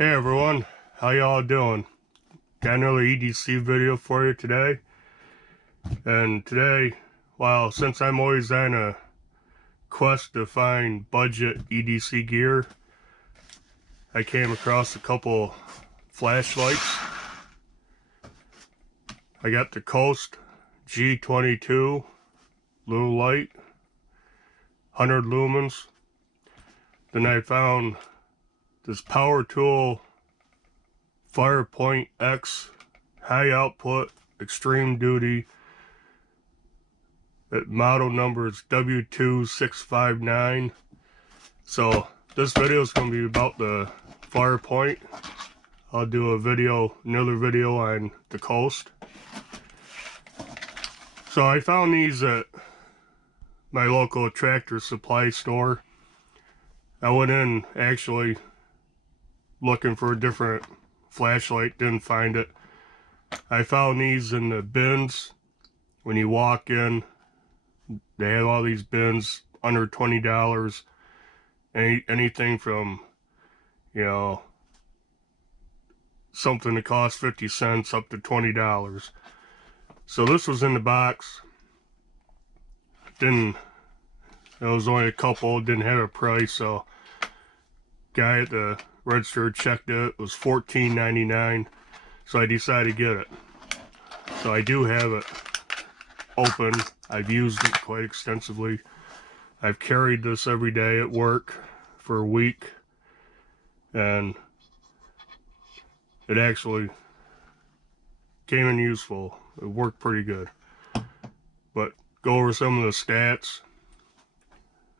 Hey everyone, how y'all doing? Got another EDC video for you today. And today, well, since I'm always on a quest to find budget EDC gear, I came across a couple flashlights. I got the Coast G22 little light, 100 lumens. Then I found this Power Tool Firepoint X high output extreme duty. That model number is W2659. So this video is going to be about the Firepoint. I'll do another video on the Coast. So I found these at my local tractor supply store. I went in actually looking for a different flashlight, didn't find it. I found these in the bins. When you walk in, they have all these bins under $20. Anything from, you know, something that costs 50 cents up to $20. So this was in the box. There was only a couple, didn't have a price, so guy at the register checked it. It was $14.99, so I decided to get it. So I do have it open. I've used it quite extensively. I've carried this every day at work for a week, and it actually came in useful. It worked pretty good. But go over some of the stats.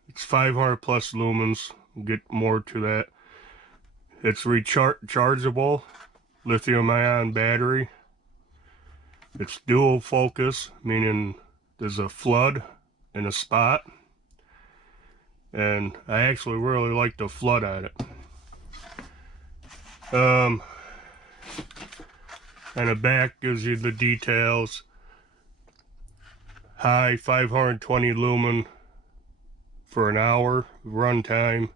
It's 500 plus lumens. We'll get more to that. It's rechargeable lithium-ion battery. It's dual focus, meaning there's a flood and a spot. And I actually really like the flood on it. And the back gives you the details. High 520 lumen for an hour run time.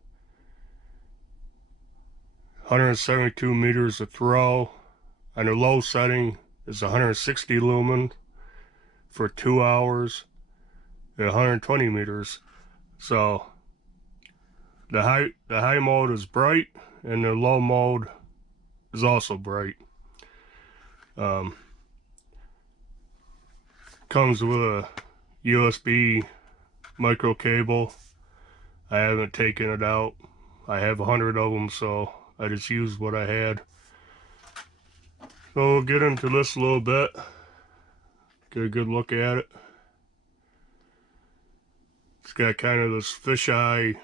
172 meters of throw. On a low setting is 160 lumen for 2 hours at 120 meters. So the high mode is bright, and the low mode is also bright. Comes with a USB micro cable. I haven't taken it out. I have 100 of them, so I just used what I had. So we'll get into this a little bit. Get a good look at it. It's got kind of this fisheye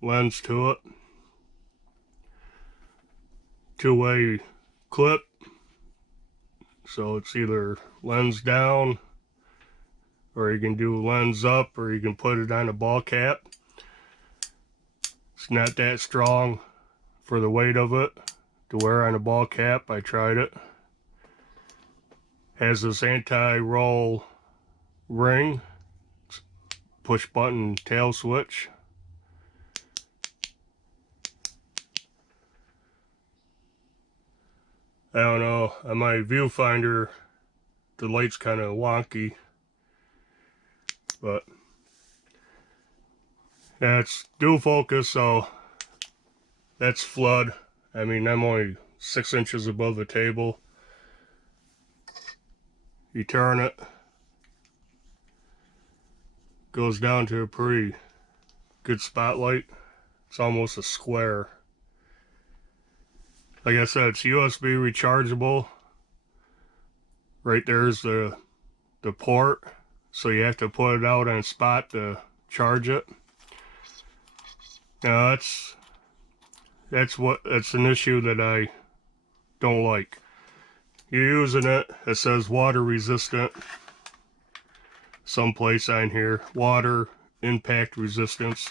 lens to it. Two-way clip. So it's either lens down, or you can do lens up, or you can put it on a ball cap. It's not that strong for the weight of it to wear on a ball cap. I tried it. Has this anti-roll ring, push button tail switch. I don't know, on my viewfinder the light's kind of wonky, but yeah, it's dual focus, so that's flood. I mean, I'm only 6 inches above the table. You turn it, goes down to a pretty good spotlight. It's almost a square. Like I said, it's USB rechargeable. Right there's the port, so you have to put it out on a spot to charge it. Now that's an issue that I don't like. You're using it, it says water resistant someplace on here. Water impact resistance.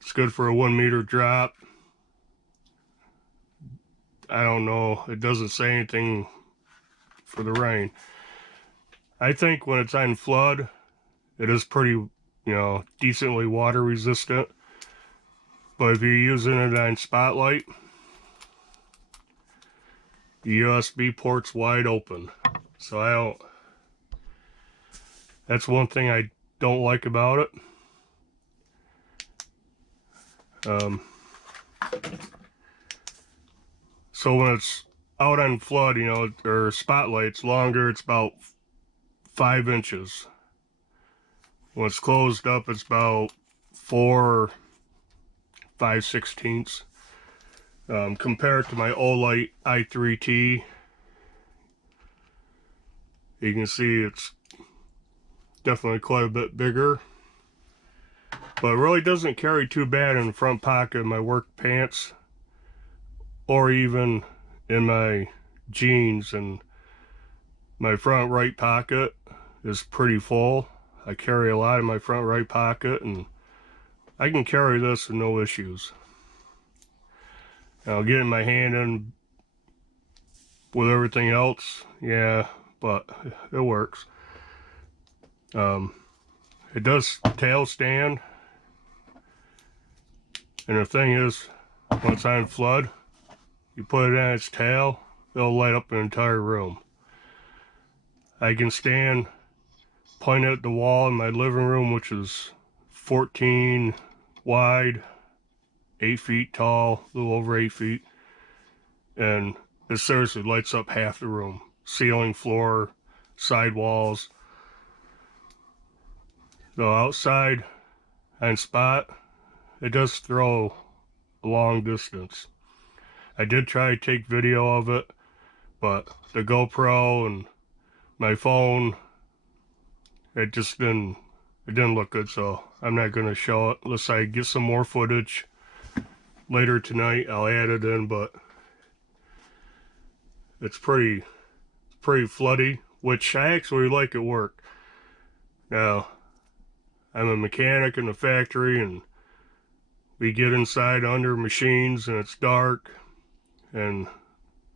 It's good for a 1 meter drop. I don't know, it doesn't say anything for the rain. I think when it's on flood, it is pretty, decently water resistant. But if you're using it on spotlight, The USB port's wide open. So that's one thing I don't like about it. So when it's out on flood, you know, or spotlight, it's longer, it's about 5 inches. When it's closed up, it's about 4 5/16. Compared to my Olight i3T, you can see it's definitely quite a bit bigger, but it really doesn't carry too bad in the front pocket of my work pants or even in my jeans. And my front right pocket is pretty full. I carry a lot in my front right pocket, and I can carry this with no issues. Now getting my hand in with everything else, yeah, but it works. It does tail stand, and the thing is, when it's on flood, you put it on its tail, it'll light up an entire room. I can stand, point at the wall in my living room, which is 14 wide, 8 feet tall, a little over 8 feet, and it seriously lights up half the room. Ceiling, floor, side walls. So outside on spot, it does throw a long distance. I did try to take video of it, but the GoPro and my phone, it didn't look good, so I'm not going to show it unless I get some more footage later tonight. I'll add it in, but it's pretty floody, which I actually like at work. Now, I'm a mechanic in the factory, and we get inside under machines and it's dark, and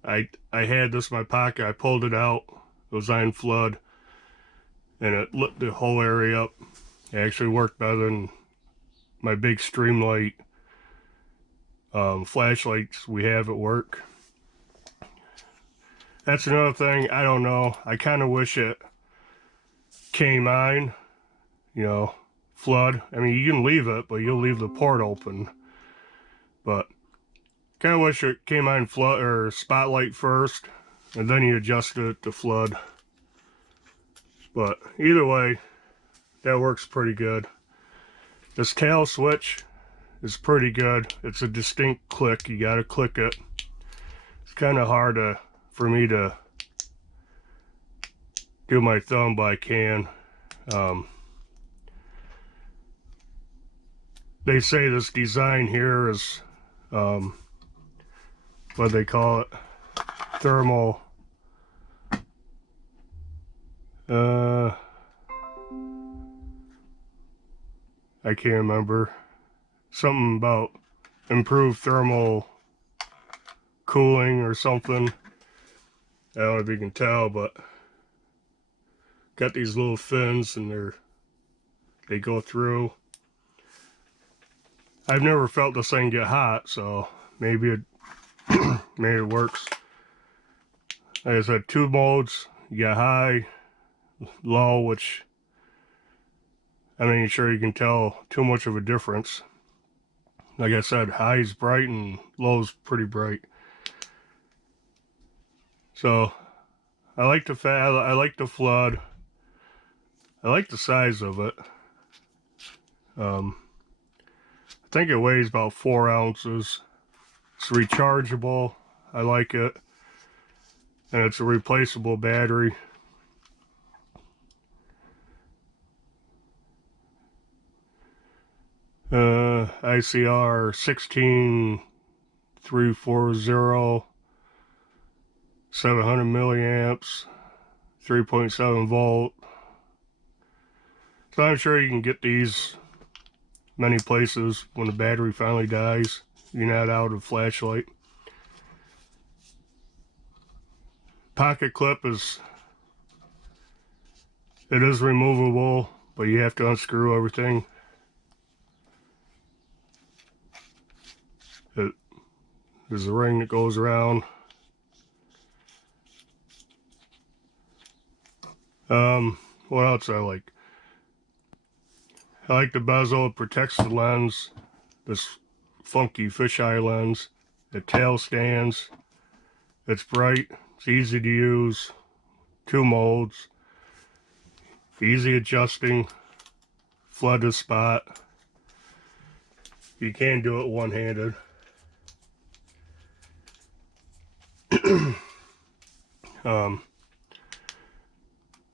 I had this in my pocket. I pulled it out. It was on flood, and it lit the whole area up. It actually worked better than my big Streamlight flashlights we have at work. That's another thing. I don't know. I kind of wish it came on, you know, flood. I mean, you can leave it, but you'll leave the port open. But kind of wish it came on flood or spotlight first, and then you adjust it to flood. But either way, that works pretty good. This tail switch is pretty good. It's a distinct click. You gotta click it. It's kind of hard for me to do my thumb, but I can. They say this design here is what they call it, thermal. I can't remember. Something about improved thermal cooling or something. I don't know if you can tell, but got these little fins, and they go through. I've never felt this thing get hot, so maybe it maybe it works. Like I said, 2 modes. You got high, low, which I'm not even sure you can tell too much of a difference. Like I said, high is bright and low is pretty bright. So I like the I like the flood. I like the size of it. I think it weighs about 4 ounces. It's rechargeable. I like it. And it's a replaceable battery. ICR 16340, 700 milliamps, 3.7 volt. So I'm sure you can get these many places when the battery finally dies. You're not out of flashlight. Pocket clip is removable, but you have to unscrew everything. There's a ring that goes around. What else I like? I like the bezel. It protects the lens. This funky fisheye lens. The tail stands. It's bright. It's easy to use. 2 modes. Easy adjusting. Flood the spot. You can do it one-handed.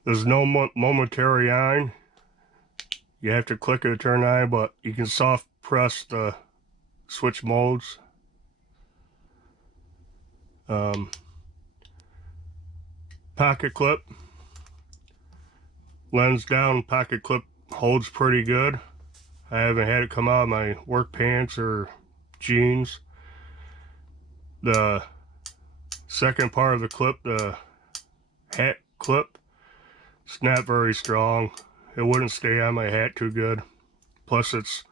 There's no momentary on. You have to click it to turn on, but you can soft press the switch modes. Pocket clip. Lens down, pocket clip holds pretty good. I haven't had it come out of my work pants or jeans. The second part of the clip, the hat clip, it's not very strong. It wouldn't stay on my hat too good. Plus it's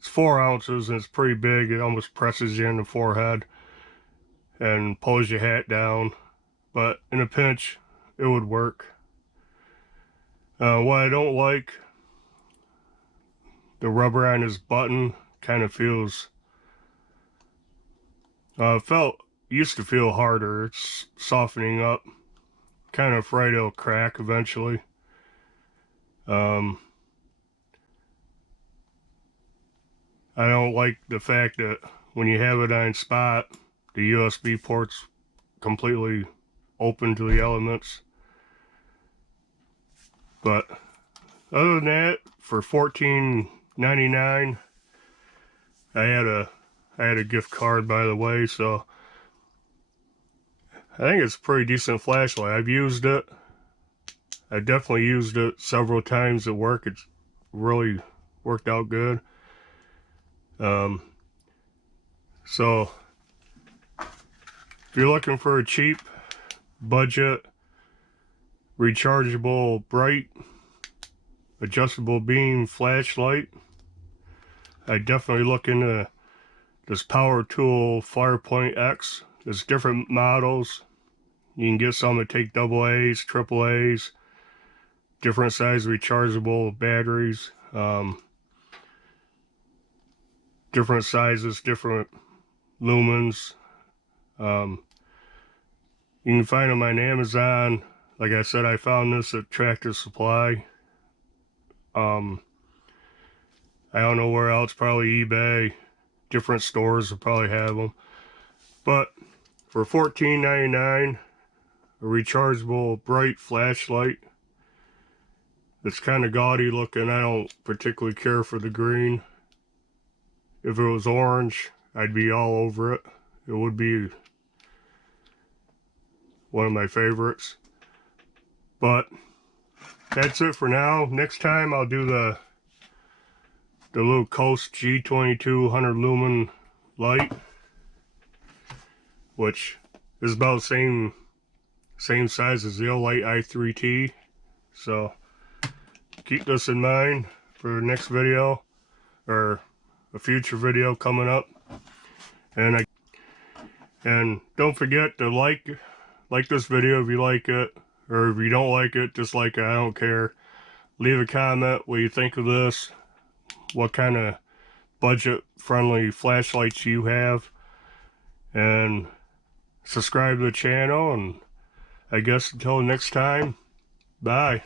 4 ounces and it's pretty big. It almost presses you in the forehead and pulls your hat down. But in a pinch, it would work. What I don't like, the rubber on his button kind of feels, used to feel harder. It's softening up. Kind of afraid it'll crack eventually. I don't like the fact that when you have it on spot, the USB port's completely open to the elements. But other than that, for $14.99, I had a gift card, by the way, so I think it's a pretty decent flashlight. I've used it. I definitely used it several times at work. It's really worked out good. So if you're looking for a cheap, budget, rechargeable, bright, adjustable beam flashlight, I definitely look into this power tool Firepoint X. There's different models. You can get some that take AA's, AAA's, different size rechargeable batteries, different sizes, different lumens. You can find them on Amazon. Like I said, I found this at Tractor Supply. I don't know where else, probably eBay. Different stores will probably have them. But for $14.99, a rechargeable bright flashlight. It's kind of gaudy looking. I don't particularly care for the green. If it was orange, I'd be all over it. It would be one of my favorites. But that's it for now. Next time I'll do the little Coast G22 100 lumen light, which is about the same size as the Light i3T. So keep this in mind for the next video or a future video coming up. And don't forget to like this video if you like it, or if you don't like it, just like it, I don't care. Leave a comment what you think of this, what kind of budget friendly flashlights you have, and subscribe to the channel. And I guess until next time, bye.